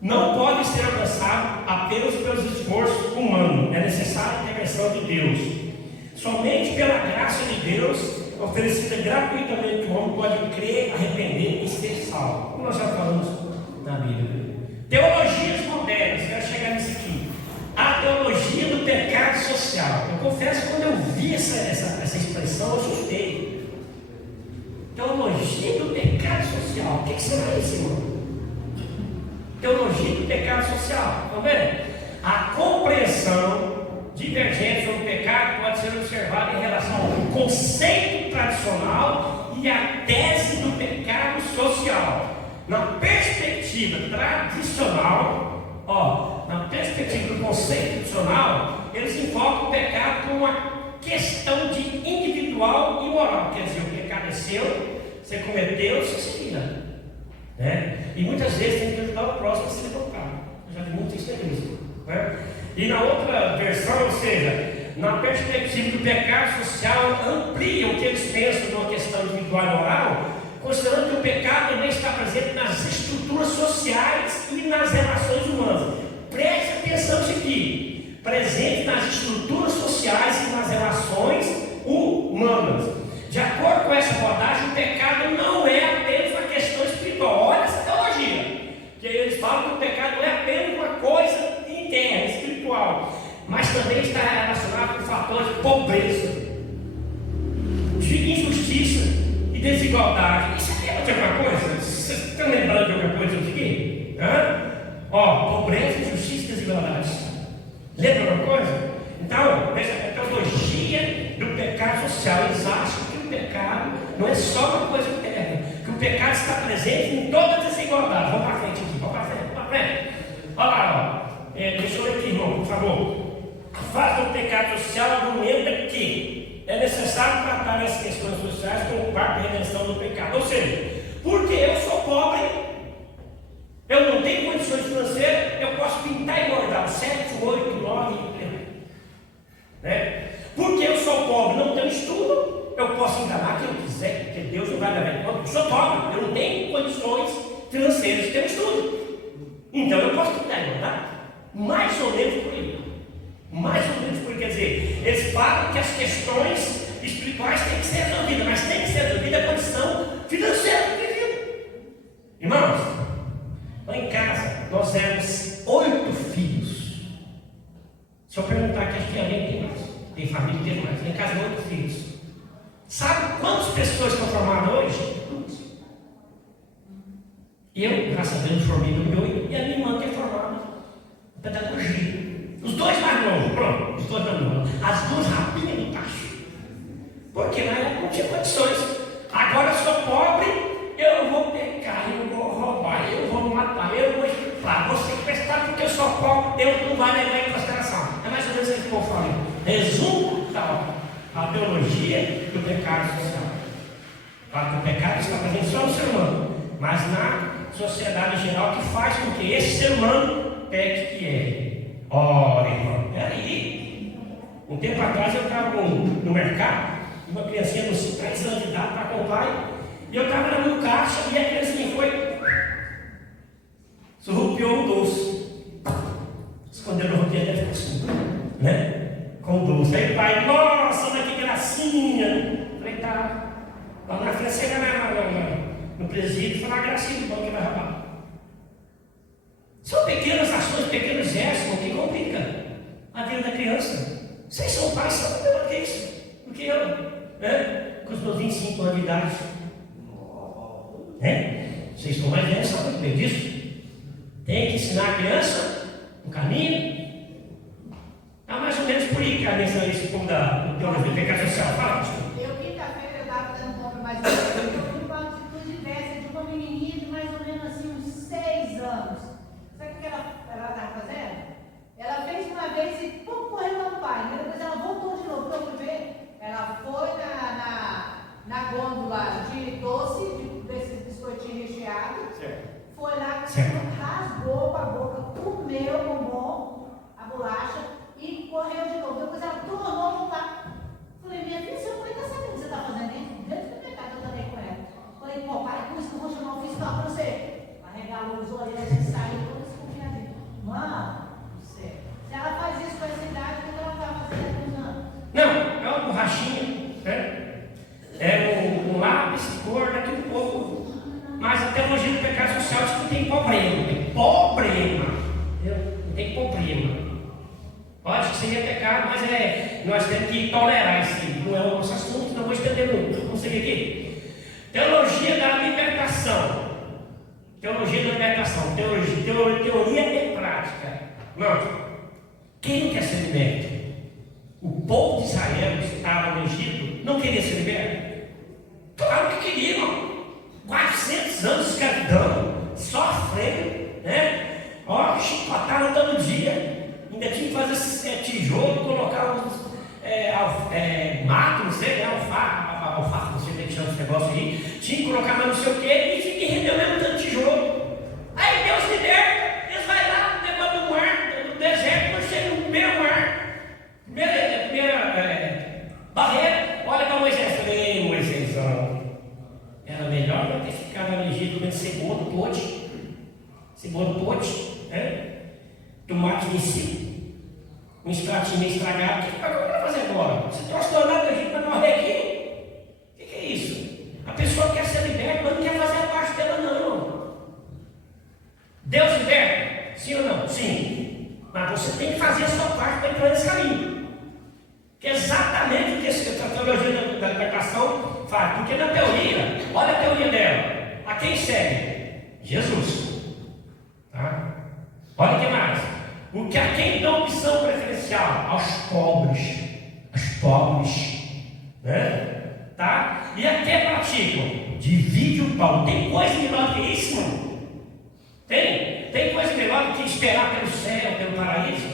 não pode ser alcançado apenas pelos esforços humanos. É necessária a intervenção de Deus. Somente pela graça de Deus, oferecida gratuitamente, que o homem pode crer, arrepender e ser salvo. Como nós já falamos na Bíblia. Teologias modernas, quero chegar nisso aqui. A teologia do pecado social. Eu confesso que quando eu vi essa expressão, eu assustei. Teologia do pecado social. O que será isso, irmão? Teologia do pecado social. Estão vendo? A compreensão divergente sobre o pecado pode ser observada em relação ao conceito tradicional e à tese do pecado social. Na perspectiva tradicional, na perspectiva do conceito tradicional, eles invocam o pecado como uma questão de individual e moral. Quer dizer, o pecado é seu, você cometeu, você se vira. E muitas vezes tem que ajudar o próximo a se levantar. Eu já vi muito isso na igreja. E na outra versão, ou seja, na perspectiva do pecado social, amplia o que eles pensam de uma questão individual e moral, considerando que o pecado também está presente nas estruturas sociais e nas relações humanas. Preste atenção nisso aqui. Presente nas estruturas sociais e nas relações humanas. De acordo com essa abordagem, o pecado não é apenas uma questão espiritual. Olha essa teologia. Que eles falam que o pecado não é apenas uma coisa interna, espiritual, mas também está relacionado com fatores de pobreza, de injustiça e desigualdade. Isso aqui é de alguma coisa? Vocês estão lembrando de alguma coisa aqui? Pobreza, injustiça e desigualdade. Lembra alguma coisa? Então, essa teologia do pecado social, eles acham que o pecado não é só uma coisa interna, que o pecado está presente em toda a desigualdade. Vamos para frente aqui, vamos para frente. Olha lá, deixa eu ler aqui, irmão, por favor. A fase do pecado social argumenta que é necessário tratar essas questões sociais como parte da redenção do pecado. Ou seja, porque eu sou pobre, eu não tenho condições financeiras, eu posso pintar e bordar 7, 8, 9, Porque eu sou pobre, não tenho estudo, eu posso enganar quem eu quiser, porque Deus não vai dar conta. Eu sou pobre, eu não tenho condições financeiras de ter estudo. Então eu posso pintar e bordar. Mais ou menos por aí. Mais ou menos por aí. Quer dizer, eles falam que as questões espirituais têm que ser resolvidas, mas tem que ser resolvida a condição financeira do indivíduo. Irmãos, lá em casa nós éramos 8 filhos. Se eu perguntar aqui, acho que alguém tem mais. Tem família que tem mais. Lá em casa 8 filhos. Sabe quantas pessoas estão formadas hoje? 2. Eu, graças a Deus, formei no meu e a minha irmã que é formada em pedagogia. Os 2 mais novos, pronto, os 2 mais novos. As 2 rapinhas do tacho. Porque na época não tinha condições. Agora eu sou pobre, eu vou pecar, eu vou roubar, eu vou matar, eu vou estuprar, vou sequestrar porque eu sou pobre, Deus não vai levar em consideração. É mais ou menos isso que eu falo. Resumo tal, a teologia do pecado social. Fala que o pecado está presente só no ser humano, mas na sociedade em geral, que faz com que esse ser humano peque que é. Ora, irmão, peraí. Um tempo atrás eu estava no mercado, uma criancinha de 3 anos de idade para com o pai, e eu estava no caixa e a criancinha foi, surrupiou o doce, escondeu no roupinha dele, ficou assim, com o doce. Aí o pai, nossa, olha que gracinha. Falei, tá. Lá na frente você vai no presídio e falar gracinha de bom que vai roubar. São pequenas ações, pequenos gestos que complicam a vida da criança. Vocês são pais, sabem melhor que isso, do que eu, com os meus 25 anos de idade. Vocês estão mais velhos, sabem bem disso. Tem que ensinar a criança o caminho. Tá mais ou menos por aí que a menção esse povo da teologia do pecado social. Fala, pastor. Eu, quinta-feira, eu estava dando compra mais ou menos. Eu fui uma atitude dessa de uma menininha de mais ou menos assim, uns 6 anos. Sabe o que ela estava fazendo? Ela fez uma vez e correu para o pai. Depois ela voltou de novo. Então, eu fui ver. Ela foi na gôndola de doce, desses biscoitinhos recheados. Foi lá, rasgou a boca, comeu o bombom, a bolacha e correu de novo. Depois ela tornou voltar. Falei, minha filha, seu pai está sabendo o que você está fazendo dentro do pecado, eu também com ela. Falei, pô, pai, com isso que eu vou chamar o fiscal para você. Arregalou os olhos e saiu toda desconfiadinha. Mano, se ela faz isso com essa idade, o que ela está fazendo há uns anos? Não, é uma borrachinha, é um lápis, cor, daqui um pouco. Mas a teologia do pecado social diz que não tem problema. Tem problema. Não tem problema. Pode que seria pecado, mas nós temos que tolerar isso. Não é o nosso assunto, não vou estender muito. Vamos seguir aqui. Teologia da libertação. Teologia da libertação. Teoria e prática. Não. Quem não quer ser liberto? O povo de Israel que estava no Egito não queria ser liberto? Claro que queria, irmão. 400 anos de escravidão, sofrendo, né? Ó, chicotaram todo dia. Ainda tinha que fazer tijolo, colocar uns mato, não sei, né? Alfafa, não sei como é que chama esse negócio aí. Tinha que colocar mais não sei o que e fica rendendo mesmo tanto tijolo. Aí Deus liberta, eles vão lá no negócio do mar, do deserto, quando chega no primeiro mar, primeira barreira, olha para Moisés. Falei, Moisésão, era melhor não ter ficado no Egito comendo cebola pote, né? Tomate vencido. Um pratinho meio estragado. O que vai fazer agora? Você trouxe danado do Egito para morrer aqui? O que é isso? A pessoa quer ser liberta, mas não quer fazer a parte dela, não, irmão. Deus liberta? Sim ou não? Sim. Mas você tem que fazer a sua parte para entrar nesse caminho. Que é exatamente o que a teologia da libertação faz. Porque na teoria, olha a teoria dela. A quem segue? Jesus. Tá? Olha o que mais. O que a quem dá opção preferencial? Aos pobres, né? Tá? E até praticam, divide o pão. Tem coisa melhor que isso, mano? Tem coisa melhor do que esperar pelo céu, pelo paraíso?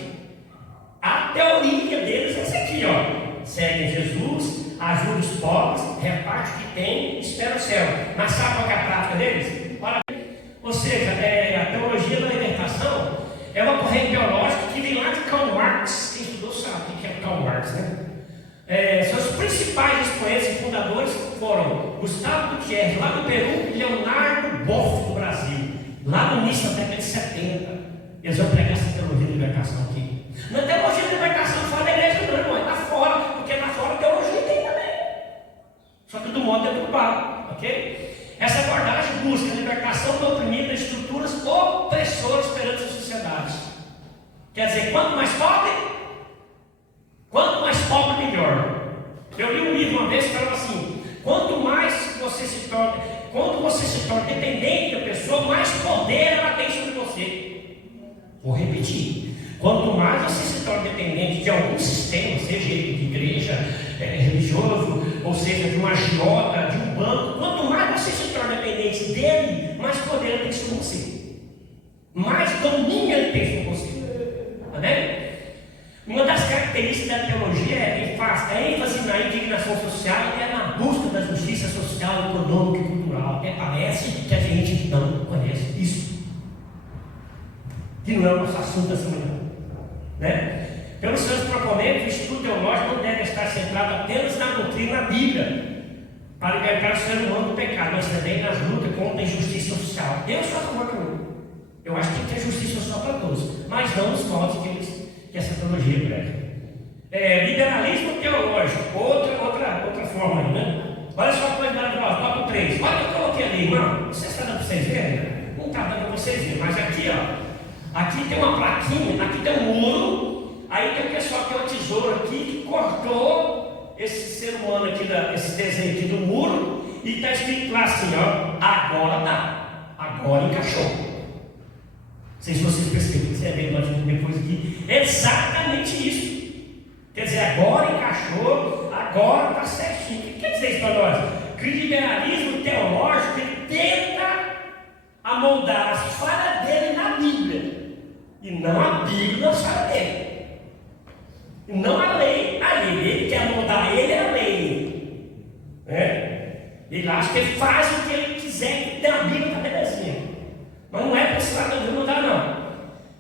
A teoria deles é essa aqui, ó. Seguem Jesus, ajuda os pobres, reparte o que tem, espera o céu. Mas sabe qual é a prática deles? Ou seja, a teologia da libertação é uma corrente teológica que vem lá de Karl Marx. Quem estudou sabe o que é Karl Marx, né? Seus principais expoentes e fundadores foram Gustavo Gutierrez, lá no Peru, e Leonardo Boff, do Brasil, lá no início da década de 70. Eles vão pregar essa teologia de libertação aqui. Na teologia de libertação fora da igreja não, é lá fora, porque lá fora a teologia tem também. Só que do modo deturpado, ok? Essa abordagem busca a libertação do oprimido das estruturas opressoras perante as sociedades. Quer dizer, quanto mais pobre, melhor. Eu li um livro uma vez que falava assim: quanto você se torna dependente da pessoa, mais poder ela tem sobre você. Vou repetir: quanto mais você se torna dependente de algum sistema, seja de igreja, religioso, ou seja, de uma agiota, de um banco, quanto mais você se torna dependente dele, mais poder ele tem sobre você, mais domínio ele tem sobre você. Tá vendo? Uma das características da teologia é ênfase na indignação social e é na busca da justiça social, econômica e cultural. Até parece que a gente não conhece isso, que não é o nosso assunto essa manhã, né? Pelos seus proponentes, o estudo teológico não deve estar centrado apenas na doutrina da Bíblia para libertar o ser humano do pecado, mas também nas lutas contra a injustiça social. Eu sou a favor também. Eu acho que tem que ter justiça social para todos, mas não nos moldes que essa teologia prega. Liberalismo teológico, outra forma aí, né? Olha só a coisa maravilhosa, tópico 3. Olha o que eu coloquei ali, irmão. Vocês estão dando para vocês verem? Né? Não está dando para vocês verem, mas aqui, ó. Aqui tem uma plaquinha, aqui tem um muro. Aí tem o pessoal que tem uma tesoura aqui que cortou esse ser humano aqui, esse desenho aqui do muro. E está escrito lá assim, ó. Agora dá. Agora encaixou. Não sei se vocês percebem, você vê depois aqui, exatamente isso. Quer dizer, agora encaixou, agora está certinho. O que quer dizer isso para nós? Que o liberalismo teológico ele tenta amoldar as falhas dele na Bíblia, e não a Bíblia nas falhas dele, e não a lei. Ele quer amoldar ele a lei, né? Ele acha que ele faz o que ele quiser, que tem a Bíblia está belezinha. Mas não é para esse lado de mudar, não.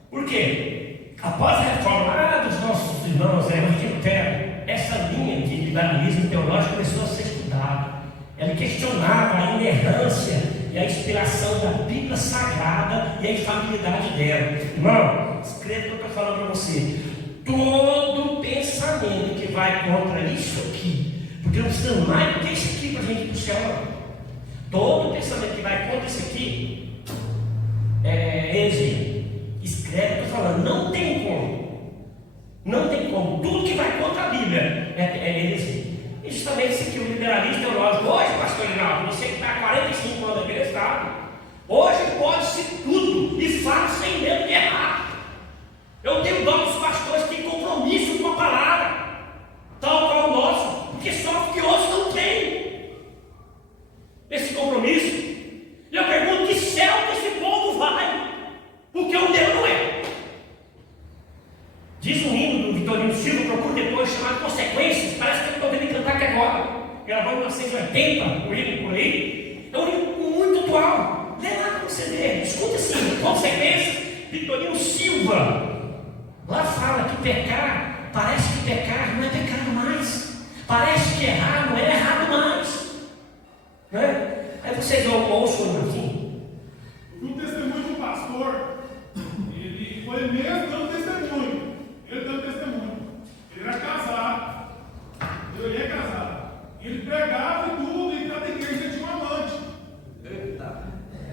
Por quê? Após a reforma dos nossos irmãos, Lutero, essa linha de liberalismo teológico começou a ser estudada. Ele questionava a inerrância e a inspiração da Bíblia Sagrada e a infalibilidade dela. Irmão, escreva o que eu estou falando para você. Todo pensamento que vai contra isso aqui, porque não precisa mais do que isso aqui para a gente ir para o céu. Todo pensamento que vai contra isso aqui escreve, estou falando, não tem como. Não tem como. Tudo que vai contra a Bíblia é heresia. E justamente isso aqui, o liberalismo teológico. Hoje, pastor Rinaldo, você que está há 45 anos aqui no Estado, hoje pode-se tudo e fala sem medo de errar. Eu tenho dó dos pastores que têm compromisso com a palavra, tal qual o nosso, porque só que outros não têm esse compromisso. E eu pergunto: que céu que esse povo vai? Porque o meu não é. Diz um hino do Vitorino Silva, procuro depois, chamado Consequências. Parece que eu estou vendo cantar aqui agora. Gravou em 1980, o hino por aí. É um hino muito atual. Lê lá para você ver. Escuta assim: Consequências, Vitorino Silva. Lá fala que pecar, parece que pecar não é pecado mais. Parece que errar não é errado mais. Né? Aí vocês ouçam assim. O testemunho do pastor, ele foi mesmo dando testemunho. Ele dando testemunho. Ele era casado. Ele é casado. Ele pregava e tudo, e cada igreja tinha um amante. Eita.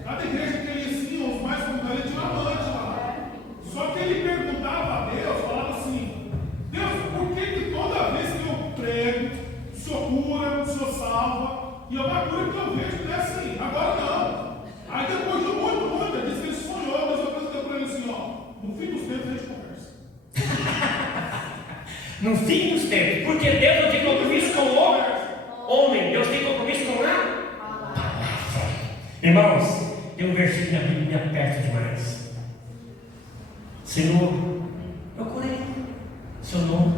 Cada igreja que ele ia assim, os mais comuns, ele tinha um amante lá. Só que ele perguntava a Deus, falava assim: Deus, por que toda vez que eu prego, o Senhor cura, o Senhor salva, e a cura que eu vejo é assim, agora não. Aí depois de muito, ele disse que ele sonhou, mas eu perguntei para ele assim: ó, no fim dos tempos a gente conversa. No fim dos tempos, porque Deus não tem compromisso com o homem, Deus tem compromisso com a palavra. Irmãos, tem um versículo na Bíblia que me aperta demais. Senhor, procurei seu nome.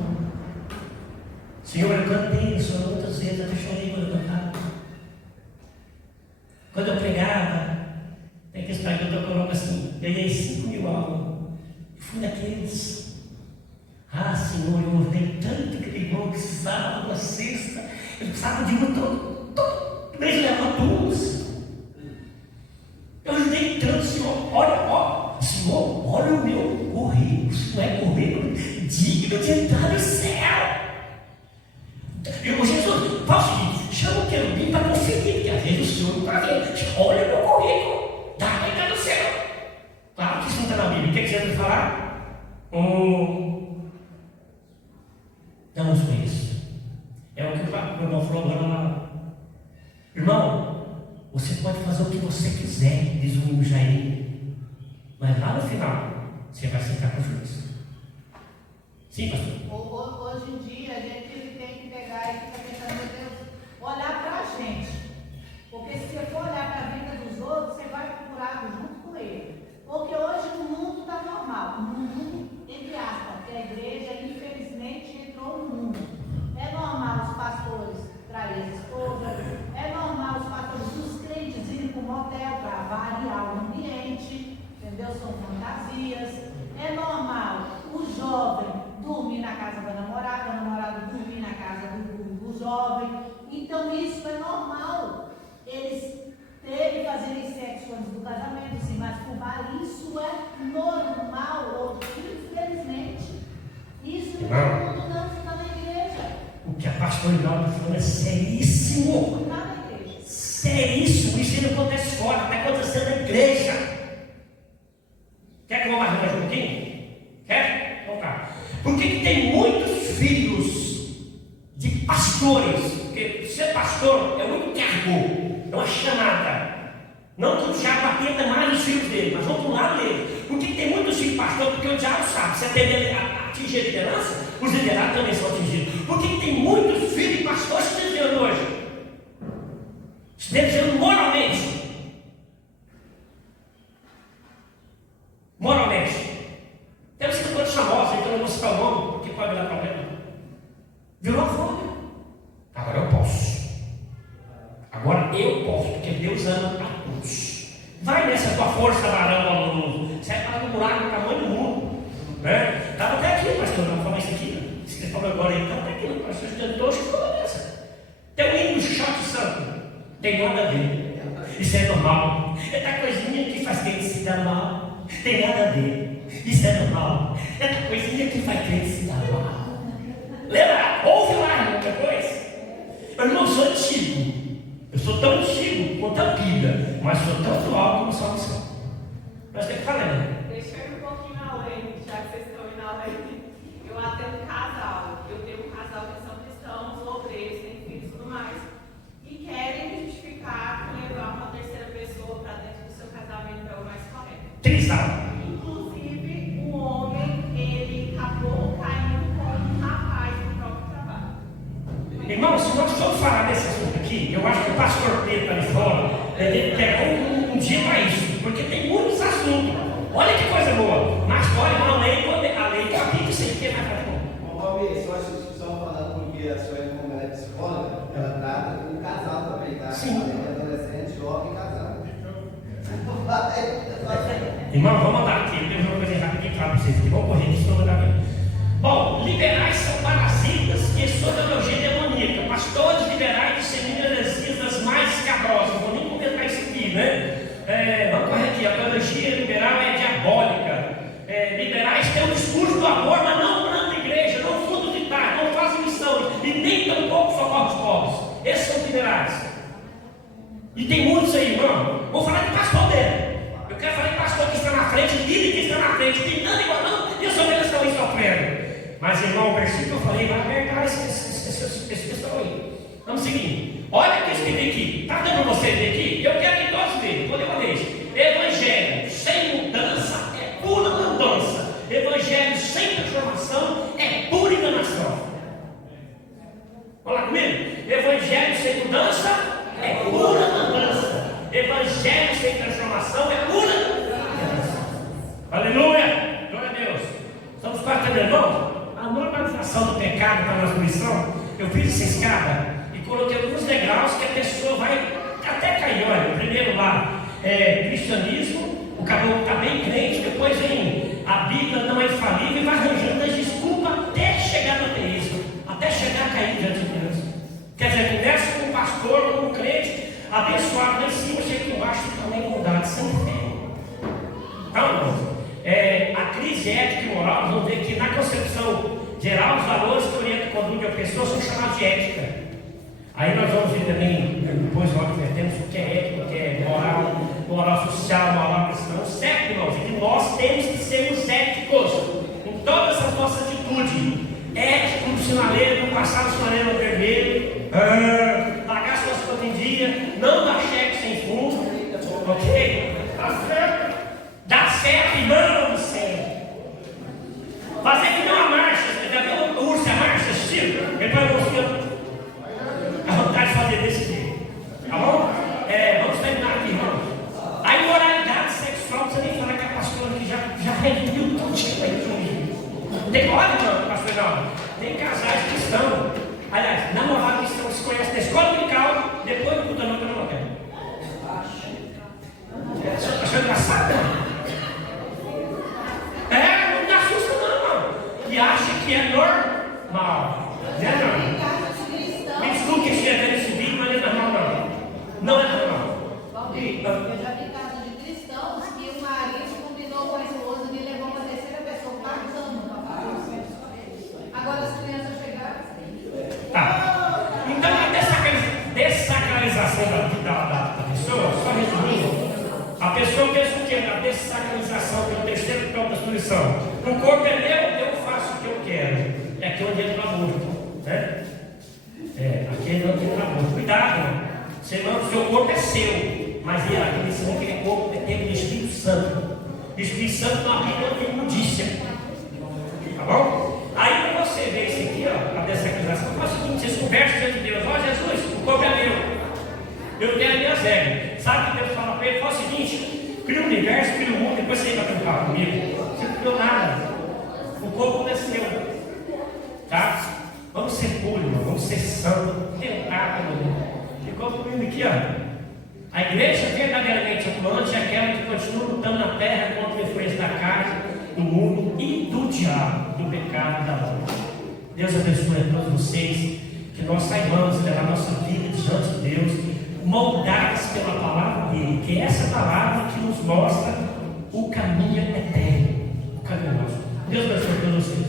Senhor, eu cantei o Senhor muitas vezes, até chorei quando eu cantava. Quando eu pregava, tem que estar que eu coloco assim, ganhei 5.000 almas. Fui daqueles. Ah, Senhor, eu ouvi tanto que aquele irmão precisava de uma cesta, ele precisava de uma todo mês leva duas. Eu ajudei tanto, Senhor, Senhor, olha o meu currículo, isso não é currículo digno de entrar no céu. Eu, Jesus, faz o seguinte, chama o querubim para conferir, porque às vezes o Senhor não está vendo. Olha o meu currículo, dá para entrar no céu. Claro que isso não está na Bíblia. O que você vai falar? Não uso isso. É o que o irmão falou agora lá. Irmão, você pode fazer o que você quiser, diz o hino Jair. Mas lá no final, você vai sentar com o juiz. Sim, pastor? Hoje em dia, a gente tem que pegar e ficar pensando: meu Deus, olhar para a gente. Porque se você for olhar para a vida dos outros, você vai procurar junto com ele. Porque hoje o mundo está normal. O mundo, entre aspas, porque a igreja, infelizmente, entrou no mundo. É normal os pastores traírem as esposas. É normal os pastores dos crentes irem para o motel para variar o ambiente. Entendeu? São fantasias. É normal o jovem dormir na casa da namorada, o namorado dormir na casa do jovem. Então isso é normal. Eles terem fazerem sexo antes do casamento, se masturbar, isso é normal, infelizmente. Isso no mundo não está na igreja. O que a pastora Rinaldo falou é seríssimo. Não está na igreja. Seríssimo. Isso não acontece fora, está acontecendo na igreja. Quer que eu vou mais um pouquinho? Quer? Então tá. Por que tem muitos filhos de pastores? Porque ser pastor é um encargo, é uma chamada. Não que o diabo atenda mais os filhos dele, mas vamos para o lado dele. Por que tem muitos filhos de pastor? Porque o diabo sabe, se atingir a liderança, os liderados também são atingidos. Por que tem muitos filhos de pastores se desviando hoje? Se desviando moralmente. Moralmente. Temos cantores famosos, então eu não vou citar o nome, porque pode dar problema. Virou a fome. Agora eu posso. Agora eu posso, porque Deus ama a todos. Vai nessa tua força, varão valoroso. Você vai parar no buraco do tamanho do mundo. Né? Estava até aqui, pastor, não falar isso aqui. Se você falou agora aí, estava até aqui, pastor, estudou, acho que ficou nessa. Tem um hino do Choque Santo. Tem nada a ver. Isso é normal. É da coisinha que faz crente se dar mal. Tem nada a ver. Isso é normal. É da coisinha que faz crente se dar mal. Lembra? Ouve lá, irmão, depois. Eu não sou antigo. Eu sou tão antigo quanto a Bíblia, mas sou tão atual como só você. Nós temos que falar, né? Deixa eu ir um pouquinho além, já que vocês estão indo além. Eu atendo Eu tenho que pegar um dia para isso, porque tem muitos assuntos. Olha que coisa boa. Mas olha, a lei está aqui, isso aí que vai fazer. Bom, Palmeiras, eu acho que só falando porque a sua irmã, como ela é psicóloga, ela trata com casal também, tá? Sim. Adolescente, jovem e casal. Irmão, vamos andar aqui. Eu tenho uma coisa rapidinho para vocês aqui. Vamos correr, isso não vai dar bem. Bom, liberais são parasitas e soteriologia demoníaca. Pastores liberais disseminam heresias das mais escabrosas. Não vou nem comentar isso aqui, né? Vamos correr aqui. A teologia liberal é diabólica. Liberais têm um discurso do amor, mas não planta igreja, não fundam de tarde, não fazem missão e nem tampouco socorrem os pobres. Esses são os liberais. E tem muitos aí, irmão. Vou falar de pastor dele. Eu quero falar de pastor que está na frente, líder que está na frente, tem nada igual não, e os ovelhas estão aí sofrendo. Mas, irmão, o versículo que eu falei vai apertar esse pessoal aí. Vamos seguir. Olha o que eu escrevi aqui. Está dando para você ver aqui? Eu quero que todos vejam. Vou ler uma vez. Evangelho sem mudança é pura mudança. Evangelho sem transformação é pura enganação. Vamos lá comigo? Evangelho sem mudança é pura mudança. Evangelho sem transformação é pura enganação. Aleluia! Glória a Deus. Estamos partindo, irmão. A normalização do pecado para a nossa missão, eu fiz essa escada e coloquei alguns degraus que a pessoa vai até cair. Olha, primeiro lá cristianismo, o caboclo está bem crente, depois vem a Bíblia não é infalível e vai arranjando as desculpas até chegar no ateísmo, até chegar a cair diante de Deus. Quer dizer, começa com um pastor, com um crente, abençoado lá em cima, chega aqui embaixo e fica meio mudado, sem fé. Então, a crise ética e moral, nós vamos ver que na concepção geral, os valores que orientam a conduta de pessoas são chamados de ética. Aí nós vamos ver também, depois nós vertemos o que é ética, o que é moral social, moral cristã, certo, irmãos? E que nós temos que sermos éticos em todas as nossas atitudes. Ético no sinaleiro, não passar no sinaleiro vermelho, pagar suas contas em dia, não dar cheque sem fundo, ok? Tá certo? Dá certo, irmão do céu. Fazer que não a marcha, você já viu o urso, a marcha, assistiu? Depois eu vou a vontade de fazer desse jeito, tá bom? Vamos terminar aqui, irmão. A imoralidade sexual, não precisa nem falar que a pastora aqui já reviu tudo isso aí comigo. Tem hora, não, pastor João? Tem casais cristãos, aliás, namorados cristãos que se conhecem da escola dominical, depois do culto da noite não quero. Achou engraçado, não? Não dá susto não, irmão. E acha que é normal. Não é normal. Me desculpe que escrever esse vídeo, mas não é normal não. Não é normal. Eu já vi casos de cristãos que o marido combinou com a esposa e levou uma terceira pessoa pagando para fazer o sexo. Agora as crianças chegaram. Tá. Então a dessacralização da pessoa, só resumindo, a pessoa pensa o que? Na dessacralização, que é o terceiro grau da solução. O corpo é meu, eu faço o que eu quero. É aqui onde entra o aborto, né? Aqui é onde entra o aborto. Cuidado, irmão. O seu corpo é seu, mas aquele senão aquele corpo é tempo do Espírito Santo. O Espírito Santo não habita em imundícia. Tá bom? Aí para você ver isso aqui, ó, a dessacralização, faz o seguinte, vocês conversam diante de Deus, ó Jesus, o corpo é meu. Eu tenho as minhas regras. Sabe o que Deus fala para ele? Fala o seguinte: cria o universo, cria o mundo, depois você vai brincar comigo. Você não criou nada. O corpo não é seu. Tá? Vamos ser puros, irmão. Vamos ser santos. Tentar, irmão. Ficou comigo aqui, ó. A igreja verdadeiramente atuante é aquela que continua lutando na terra contra a influência da carne, do mundo e do diabo, do pecado e da morte. Deus abençoe a todos vocês. Que nós saibamos levar nossa vida diante de Deus, moldados pela palavra dele, que é essa palavra que nos mostra o caminho eterno, o caminho nosso. Deus abençoe a todos vocês.